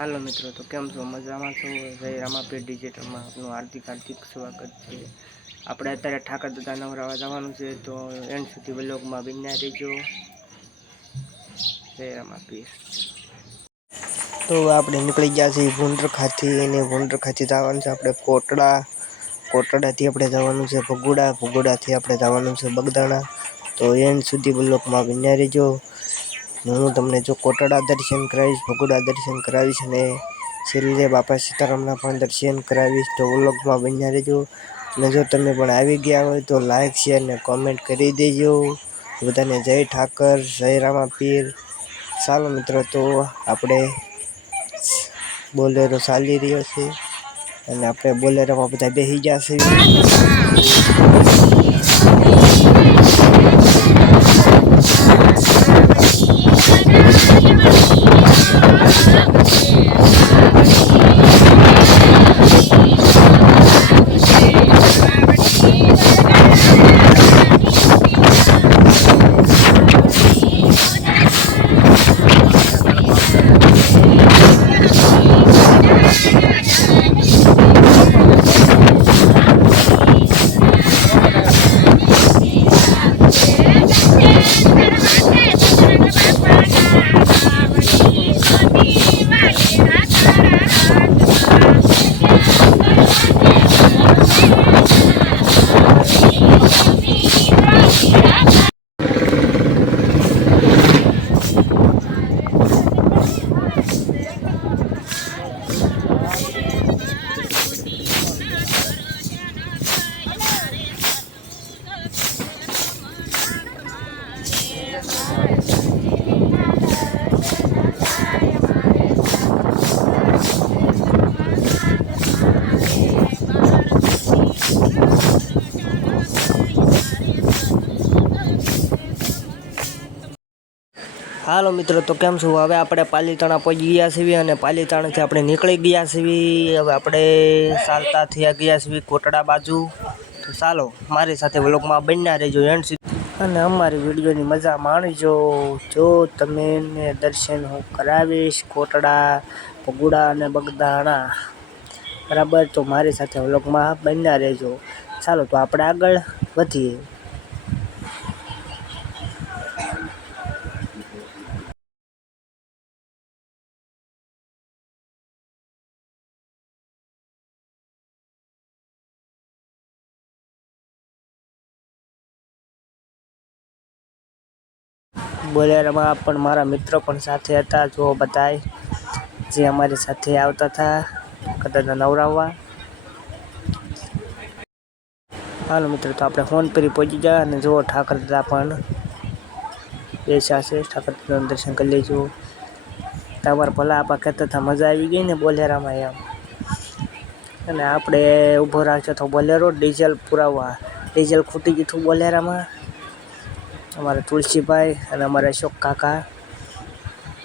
હાલો મિત્રો, તો કેમ છો? મજામાં છો? જય રામાપીર ડિજિટલમાં આપનું હાર્દિક હાર્દિક સ્વાગત છે. આપણે અત્યારે ઠાકર દાદા નવરાવા જવાનું છે, તો એન્ડ સુધી વ્લોગમાં બિના રહેજો. જય રામાપીર. તો આપણે નીકળી ગયા છીએ ભૂંડર ખાતી અને ભૂંડર જવાનું છે આપણે કોટડા. કોટડાથી આપણે જવાનું છે ભગોડા, ભગોડાથી આપણે જવાનું છે બગદાણા. તો એન્ડ સુધી બ્લોકમાં બિના રહેજો. હું તમને જો કોટડા દર્શન કરાવીશ, ભગોડા દર્શન કરાવીશ અને છેલ્લે બાપા સીતારામના પણ દર્શન કરાવીશ, તો વ્લોગમાં બન્યા રહેજો. અને જો તમે પણ આવી ગયા હોય તો લાઈક શેર ને કોમેન્ટ કરી દેજો. બધાને જય ઠાકર, જય રામાપીર. ચાલો મિત્રો, તો આપણે બોલેરો ચાલી રહ્યો છે અને આપણે બોલેરોમાં બધા બેસી ગયા છે. હાલો મિત્રો, તો કેમ છું? હવે આપણે પાલીતાણા પહોંચી ગયા છીએ અને પાલીતાણાથી આપણે નીકળી ગયા છીએ. હવે આપણે ચાલતા થયા ગયા છીએ કોટડા બાજુ. તો ચાલો, મારી સાથે વ્લોગમાં બન્યા રહેજો એન્ડ સુધી. અને અમારી વિડીયોની મજા માણજો. જો તમે દર્શન હું કરાવીશ, કોટડા, પગુડા અને બગદાણા. બરાબર? તો મારી સાથે વ્લોગમાં બન્યા રહેજો. ચાલો, તો આપણે આગળ વધીએ. બોલેરામાં પણ મારા મિત્રો પણ સાથે હતા. જો બધાય જે અમારી સાથે આવતા હતા, કદાચ નવરાવવા. હાલો મિત્રો, તો આપણે ફોન પર પહોંચી ગયા અને જુઓ ઠાકર દાદા પણ બેસ્યા ઠાકર દાદાનું દર્શન કરી લેજો. તમારે ભલા આપા કહેતા હતા, મજા આવી ગઈ ને બોલેરામાં એમ. અને આપણે ઊભો રાખ્યો તો બોલેરો, ડીઝલ પુરાવવા. ડીઝલ ખૂટી ગયું હતું બોલેરામાં. અમારા તુલસીભાઈ અને અમારા અશોક કાકા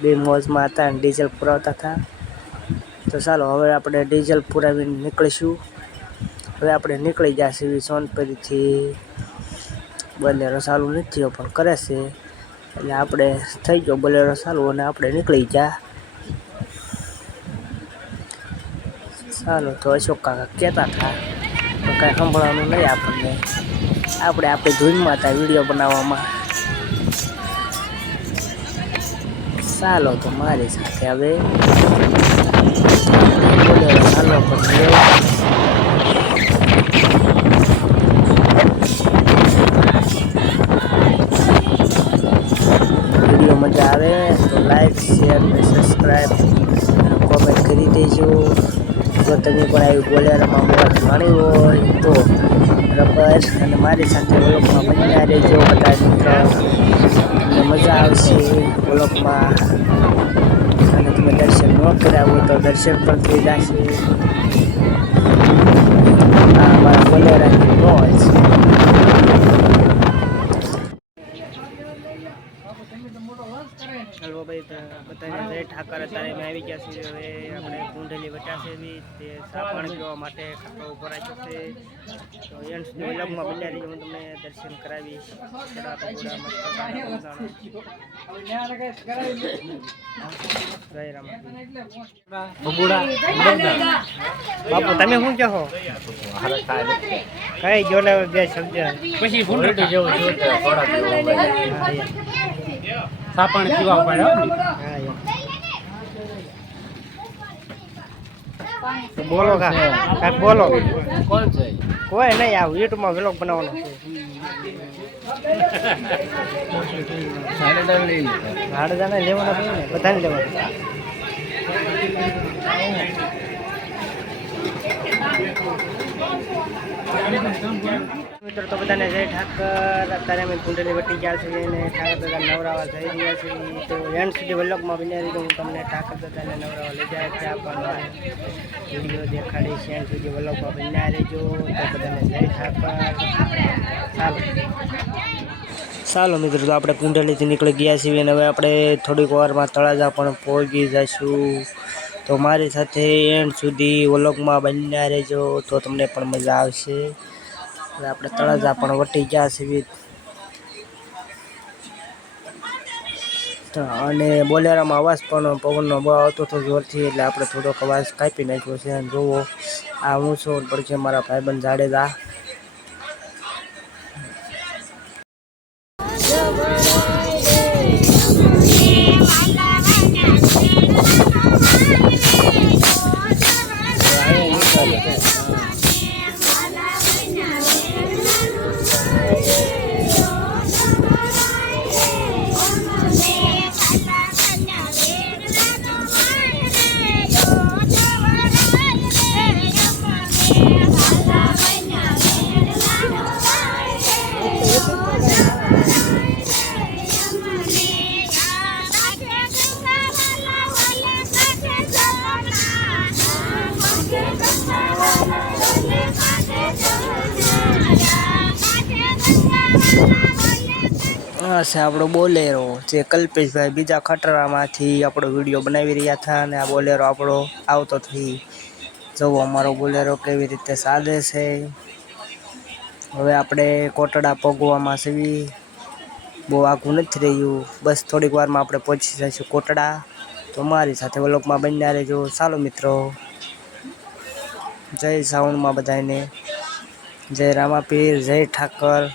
બે મોજમાં હતા અને ડીઝલ પુરાવતા હતા. તો ચાલો, હવે આપણે ડીઝલ પુરાવીને નીકળીશું. હવે આપણે નીકળી છીએ સોનપરીથી. બોલેરો ચાલુ નથી પણ કરે છે. એટલે આપણે થઈ ગયો બોલેરો ચાલુ અને આપણે નીકળી ગયા ચાલો, તો અશોક કાકા કહેતા હતા કાંઈ સાંભળવાનું નહીં આપણને. આપણે આપણી ધૂનમાં હતા વીડિયો બનાવવામાં ચાલો તો મારી સાથે હવે બોલેરો ચાલો પછી વીડિયો મજા આવે તો લાઈક શેર અને સબસ્ક્રાઈબ કોમેન્ટ કરી દેજો જો તમે પણ આવી બોલેરામાં મોજ માણી હોય તો બરાબર અને મારી સાથે વ્લોગમાં બન્યા રહેજો બધા મિત્રો. અને મજા આવશે વ્લોગમાં અને તમે દર્શન ન કર્યા હોય તો દર્શન પણ થઈ જશે. આ અમારા બોલેરાની મોજ. ભાઈ બધાને જય ઠાકર. અત્યારે મેં આવી ગયા છીએ. હવે આપણે કુંડલી વટાશે બી તે સા કહેવા માટે ખાતો ઊભો રાખ્યો છે. તો એન્ડ વલગમાં બન્યા રહીને હું તમને દર્શન રામ બાપુ તમે શું કહો કઈ જોડે બે શબ્દ? પછી સાપણ પીવા. તો બોલો કા બોલો. કોણ છે? કોઈ નહીં આવું યુટ્યુબમાં વ્લોગ બનાવવાનો છે. સાડા જાણે લેવાના છે ને બધાને લેવાના મિત્રો, તો બધાને જય ઠાકર. અત્યારે અમે કુંડલી વટી ગયા છીએ અને ઠાકર દાદા નવરાવા થઈ ગયા છીએ. તો એન્ડ સુધી વ્લોગમાં બન્યા રહીને હું તમને ઠાકર દાદાને નવરાવા લઈ જાય, ત્યાં પણ વીડિયો દેખાડીશ એન્ડ સુધી વ્લોગમાં બન્યા રહેજો તો બધાને જય ઠાકર. ચાલો ચાલો મિત્રો, તો આપણે કુંડલીથી નીકળી ગયા છીએ અને હવે આપણે થોડીક વારમાં તળાજા પણ પહોંચી જઈશું. તો મારી સાથે એન્ડ સુધી વ્લોગમાં બન્યા રહેજો. તો તમને પણ મજા આવશે. હવે આપણે તળાજા પણ વટી ગયા છીએ અને બોલેરામાં અવાજ પણ પવનનો બહુ આવતો હતો જોરથી, એટલે આપણે થોડોક અવાજ કાપી નાખ્યો છે. અને જુઓ આ હું છું પડશે મારા ભાઈબંધ જાડેજા. છે આપણો બોલેરો, જે કલ્પેશભાઈ બીજા ખટરામાંથી આપણો વીડિયો બનાવી રહ્યા હતા અને આ બોલેરો આપણો આવતો થઈ. જવો અમારો બોલેરો કેવી રીતે સાદે છે. હવે આપણે કોટડા પગવામાં સીવી બહુ આઘું નથી રહ્યું. બસ થોડીક વારમાં આપણે પહોંચી જઈશું કોટડા. તો મારી સાથે વલોકમાં બન્યા રહેજો. ચાલો મિત્રો. જય સાવણમાં બધાને. જય રામાપીર, જય ઠાકર.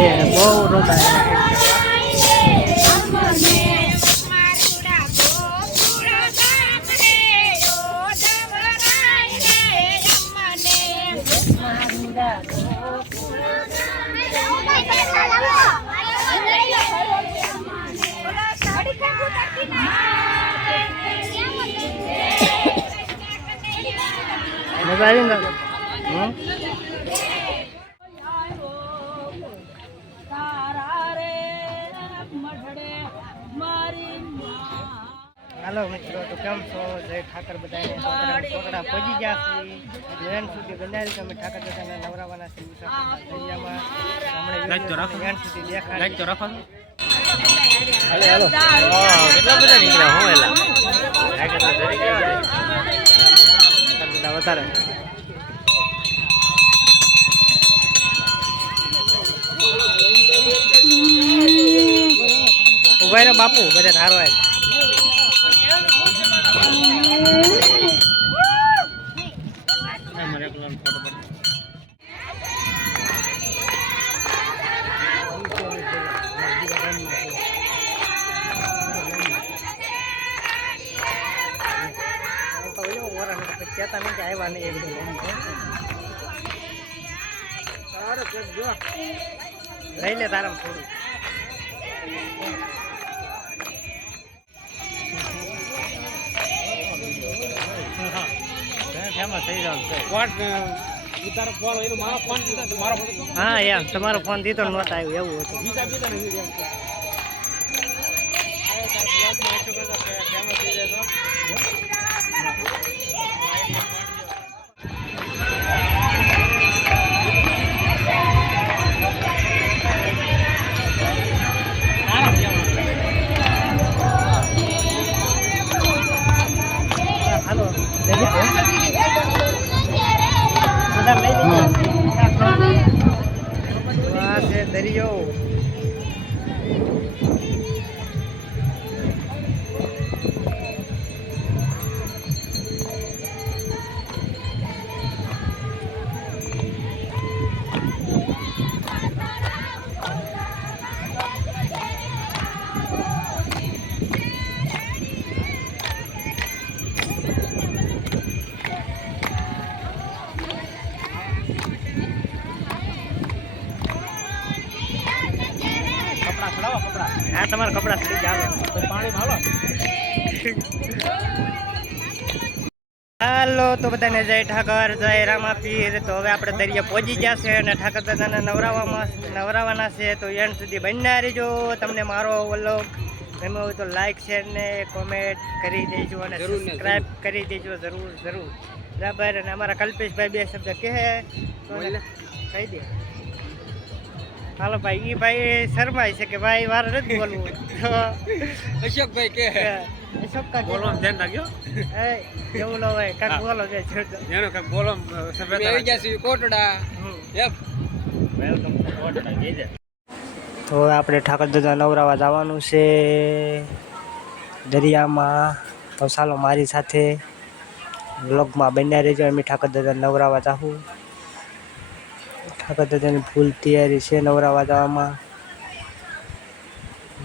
બહુ રોતા મજા આવી હાલો મિત્રો તો કેમ છો? જય ઠાકર બધાને છોકરા પહોંચી ગયા છીએ. ટ્રેન સુધી ગંધારી તમે ઠાકર બધાને નવરાવાના છે મુસાફર હમણાં લાઈટ તો રાખો. ટ્રેન સુધી દેખાય તો રાખો. હાલો હાલો. કેટલા બધા નીકળ્યા હું એલા. બધા વધારે ઉભાઈ બાપુ બધા ધારો આય કહેતા નહીં કે આવ્યા નહીં એ બધું લઈ લે તારામ થોડું થઈ છે? હા એમ. તમારો ફોન દીધો નહોતા આવ્યું એવું હતું. હાલો. દરિયો જય ઠાકર જય રામાપીર. તો હવે આપણે દરિયા પહોંચી ગયા છે અને ઠાકર દાદાને નવરાવવામાં નવરાવાના છે. તો એન્ડ સુધી બનના રહેજો. તમને મારો વ્લોગ ગમ્યો હોય તો લાઇક શેર ને કોમેન્ટ કરી દેજો અને ને કરી દેજો. જરૂર જરૂર. બરાબર. અને અમારા કલ્પેશભાઈ બે શબ્દ કહે. તો કહી દે. હાલો ભાઈ. એ ભાઈ શરમાય છે કે ભાઈ વાર નથી બોલવું. અશોકભાઈ કે કાકા બોલવાનું ધ્યાન રાખજો. એ એવું હોય કાંઈક હા. બોલો દો. એનો કાંઈક બોલો સફેદ આવી ગયા છે કોટડા. એમ વેલકમ ટુ કોટડા જય તો આપણે ઠાકર દાદા નવરાવા જવાનું છે. દરિયામાં તો ચાલો મારી સાથે. બ્લોગમાં બન્યા રહેજો અમે ઠાકર દાદા નવરાવા જાઉં ઠાકર દાદાની ફૂલ તૈયારી છે નવરાવા જવામાં.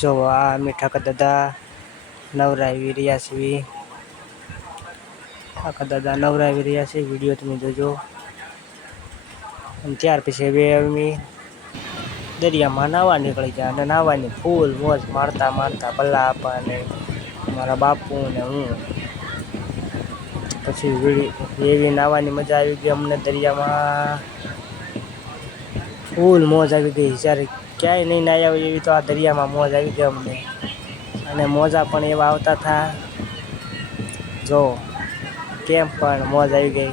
જો આ અમે ઠાકર દાદા નવરાવી રહ્યા છીએ. આખા દાદા નવરાવી રહ્યા છે. વીડિયો તમે જોજો. અને ત્યાર પછી હવે અમે દરિયામાં નાહવા નીકળી ગયા અને નાહવાની ફૂલ મોજ મારતા મારતા ભલા આપા અને મારા બાપુ ને હું. પછી એવી નાહવાની મજા આવી ગઈ અમને દરિયામાં. ફૂલ મોજ આવી ગઈ. જ્યારે ક્યાંય નહીં નાહ્યા હોય એવી તો આ દરિયામાં મોજ આવી ગઈ અમને. અને મોજા પણ એવા આવતા હતા. જો, કેમ પણ મોજ આવી ગઈ.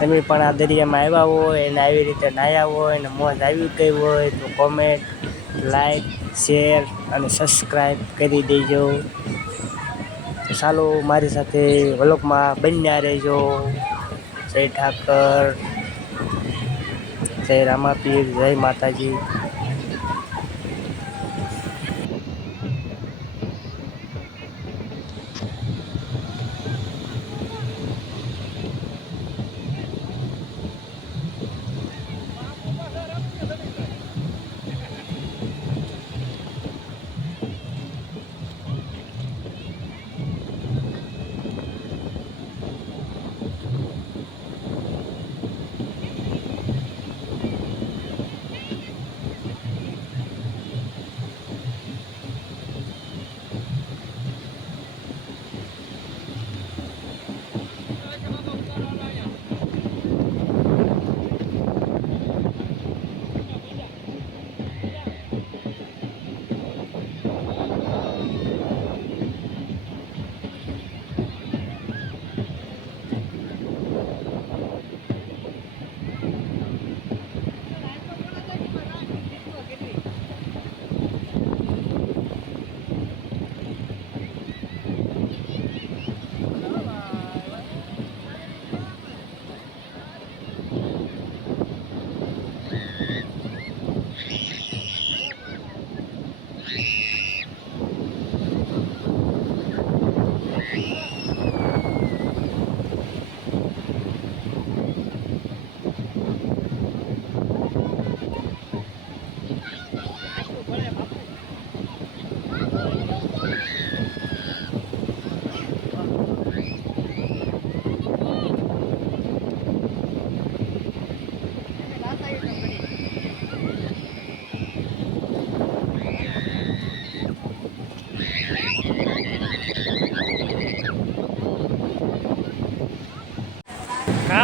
તમે પણ આ દરિયામાં આવ્યા હોય અને આવી રીતે નાહ્યા હોય અને મોજ આવી ગઈ હોય તો કોમેન્ટ લાઈક શેર અને સબસ્ક્રાઈબ કરી દેજો. ચાલો મારી સાથે વ્લોગમાં બન્યા રહેજો. જય ઠાકર. જય રામાપીર. જય માતાજી.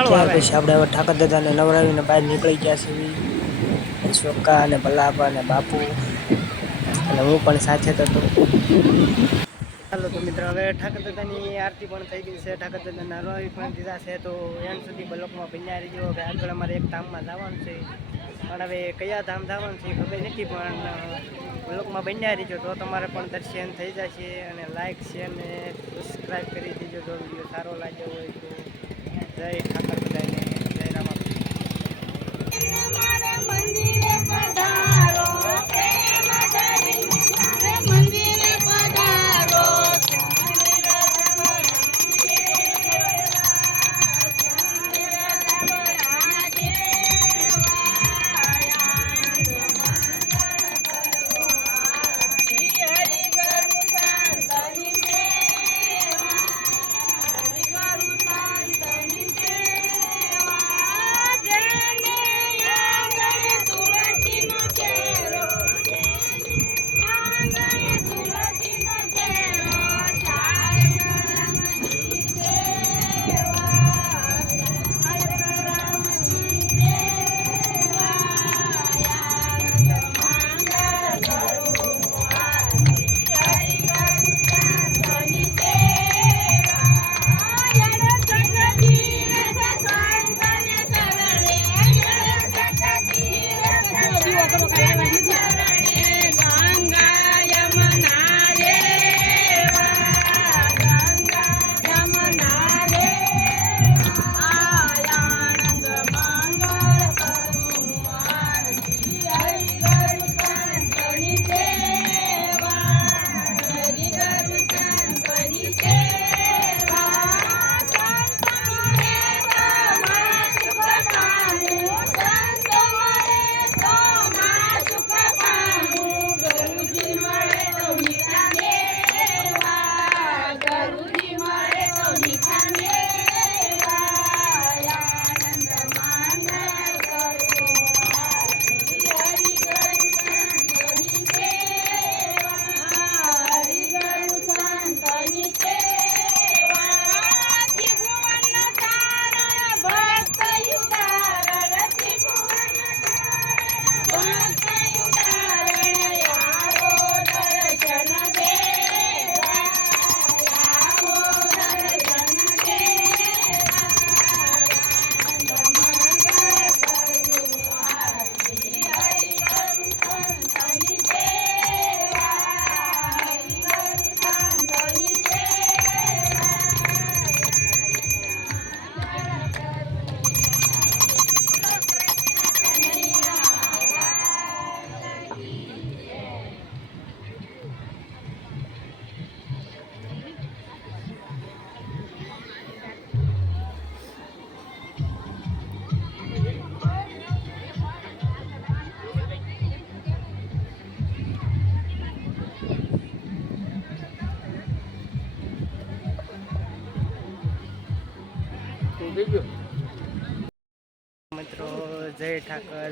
છે પછી આપણે હવે ઠાકર દાદાને નવરાવીને બહાર નીકળી ગયા છીએ. ચોક્કા અને ભલાબા અને બાપુ. અને હું પણ સાથે જ હતો. ચાલો તો મિત્રો હવે ઠાકર દાદાની આરતી પણ થઈ ગઈ છે. ઠાકર દાદાના નવરાવી પણ દીધા છે. તો એમ સુધી બ્લોકમાં બન્યા રહીજો. કે આગળ અમારે એક ધામમાં જવાનું છે. પણ હવે કયા ધામ જવાનું છે ખબર નથી પણ બ્લોકમાં બન્યા રહીજો. તો તમારે પણ દર્શન થઈ જશે. અને લાઇક શેર ને સબસ્ક્રાઈબ કરી દેજો. જો વીડિયો સારો લાગ્યો હોય તો. જય ઠાકર બધાને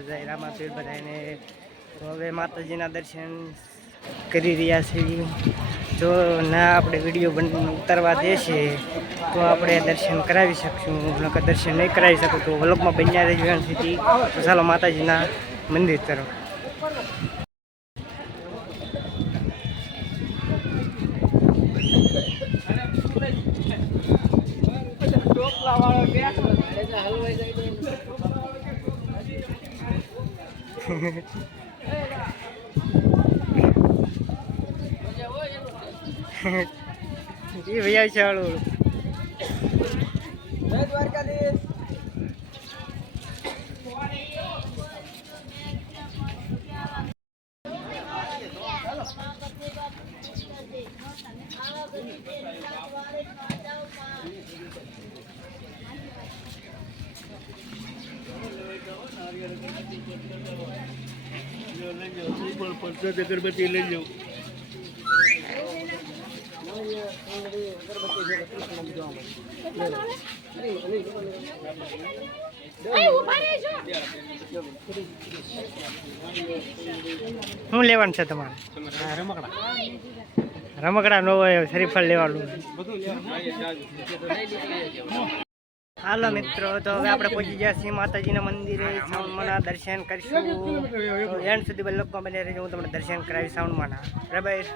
જય રામાપીર બધાને હવે માતાજીના દર્શન કરી રહ્યા છીએ જો ના આપણે વીડિયો ઉતારવા દેશે તો આપણે દર્શન કરાવી શકશું. નકર દર્શન નહીં કરાવી શકું તો વલોકમાં બન્યા રહેજો એમ સુધી તો ચાલો માતાજીના મંદિર તરફ ટોપલા વાળો બેઠો એટલે હલવાઈ જાય તો ભૈયા છે વાળું અગરબત્તી લઈ જાઉં શું લેવાનું છે તમારે? રમકડા રમકડા નો હોય શરીફળ લેવાનું. હાલો મિત્રો, તો હવે આપણે પહોંચી ગયા છીએ માતાજીના મંદિરે સાવણમાના દર્શન કરીશું. એન્ડ સુધી બલ્લભમાં બને રહીશું હું તમને દર્શન કરાવી સાવણમાના બરાબર?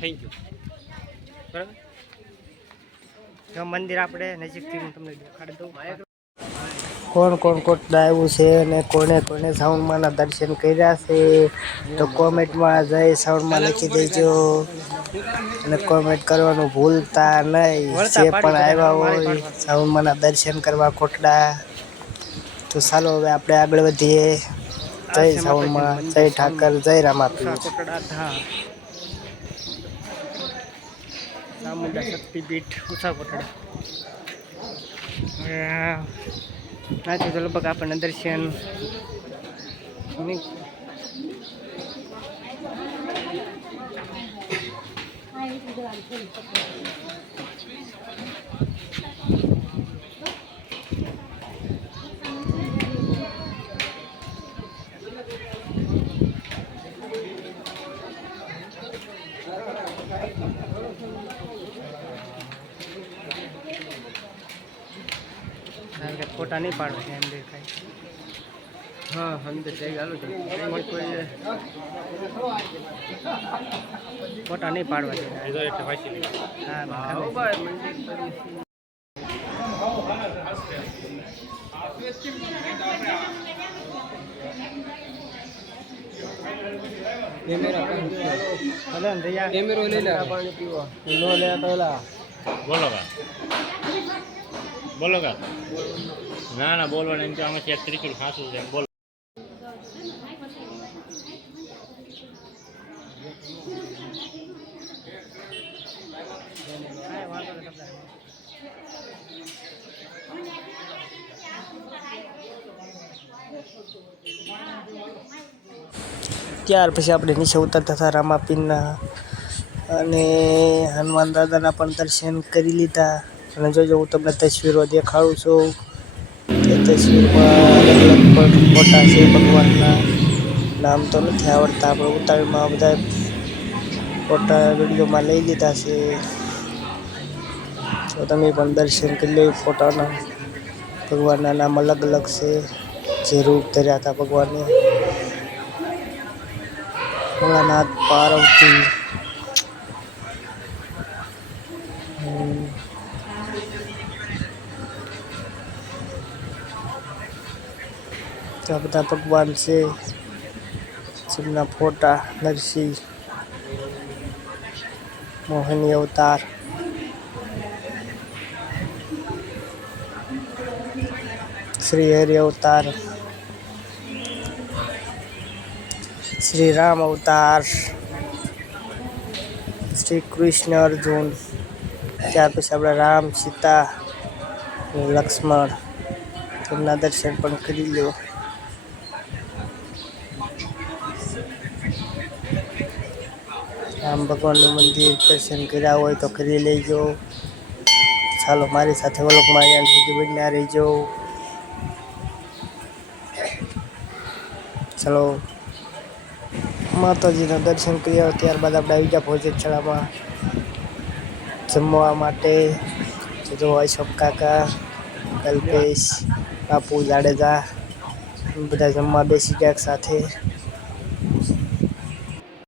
થેન્ક યુ બરાબર? જો મંદિર આપણે નજીકથી હું તમને દેખાડી દઉં. કોણ કોણ કોટડા આવ્યું છે અને કોને કોને શ્રાવણમાના દર્શન કર્યા છે તો કોમેન્ટમાં જય શ્રાવણમાં લખી દેજો. અને કોમેન્ટ કરવાનું ભૂલતા નહીં. જે પણ આવ્યા હોય શ્રાવણમાના દર્શન કરવા કોટડા. તો ચાલો હવે આપણે આગળ વધીએ. જય શ્રાવણમાં જય ઠાકર જય રામાપીર. ચામુંડા શક્તિપીઠ ઉષા કોટડા નાચું તો લગભગ આપણને દર્શન Thank કારણ નહીં અંદર કાંઈ હા અંદર છે કોઈ ફોટા નહીં પાડવા. કેમેરો લઈ લે. પાણી પીવો. લો લે પહેલા. બોલો બોલો કા ના ના, બોલવાનું એમ તો અમે ચેક કરી ખાસું છે બોલો. ત્યાર પછી આપણે નીચે ઉતરતા હતા રામાપીરના અને હનુમાન દાદાના પણ દર્શન કરી લીધા અને જોજો હું તમને તસવીરો દેખાડું છું, એ તસવીરમાં અલગ અલગ ફોટા છે ભગવાનના. નામ તો નથી આવડતા આપણે ઉતાવળમાં બધા ફોટા, વિડીયોમાં લઈ લીધા છે. તો તમે પણ દર્શન કરી લો ફોટાના. ભગવાનના નામ અલગ અલગ છે. જે રૂપ ધર્યા હતા ભગવાને. ભોળાનાથ, પાર્વતી તો આ બધા ભગવાન છે. જેમના ફોટા, નરસિંહ, મોહિની અવતાર. શ્રી હરિ અવતાર. શ્રી રામ અવતાર. શ્રી કૃષ્ણ અર્જુન. ત્યાર પછી આપણે રામ સીતા, લક્ષ્મણ. તેમના દર્શન પણ કરી લો રામ ભગવાનનું મંદિર દર્શન કર્યા હોય તો કરી લેજો ચાલો, મારી સાથે વલોકમાં અહીંયા સુધી બન્યા રહેજો ચાલો, માતાજીના દર્શન કર્યા ત્યારબાદ આપણે આવી ગયા ભોજનશાળામાં જમવા માટે. જો અશોક કાકા, કલ્પેશ, બાપુ, જાડેજા, બધા જમવા બેસી ગયા સાથે.